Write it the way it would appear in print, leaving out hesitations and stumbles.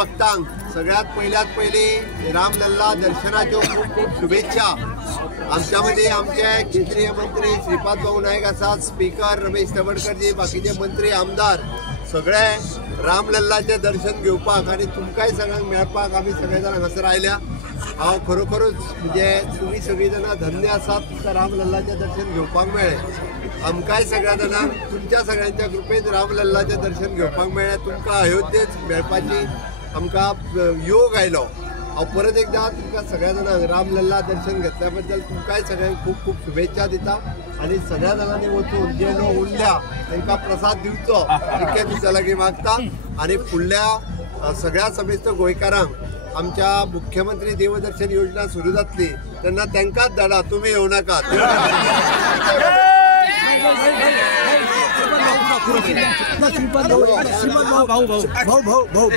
भक्तांक सगळ्यात पहिले रामलल्ला दर्शनाच्यो खूप खूप शुभेच्छा। आमच्यामध्ये आमचे केंद्रीय मंत्री श्रीपाद भाऊ नाईक आसात, स्पीकर रमेश तवडकरजी, बाकीचे मंत्री आमदार सगळे रामलल्लाचे दर्शन घेवपाक आणि तुमकांय सगळ्यांक मेळपाक आमी सगळे जाण हांगासर आयल्या। हांव खरोखरूच म्हणजे तुम्ही सगळी जाणां धन्य आसात, तुमकां रामलल्लाचे दर्शन घेवपाक मेळ्ळें। आमकांय सगळ्या जाणांक तुमच्या सगळ्यांच्या कृपेन रामलल्लाचे दर्शन घेवपाक मेळ्ळें। तुमकां अयोध्येत मेळपाची आमकां योग आयलो। हांव परत एकदा तुमकां सगळ्या जाणांक रामलल्ला दर्शन घेतल्या बद्दल तुमकांय सगळ्यांक खूप खूप शुभेच्छा दिता आणि सगळ्या जाणांनी वचून जे लोक उरल्या तांकां प्रसाद दिवचो इतकें तुमच्या लागीं मागता। आणि फुडल्या सगळ्या समेस्त गोंयकारांक आमच्या मुख्यमंत्री देवदर्शन योजना सुरू जातली तेन्ना तांकांच धाडा, तुमी येवं नाकात। भाऊ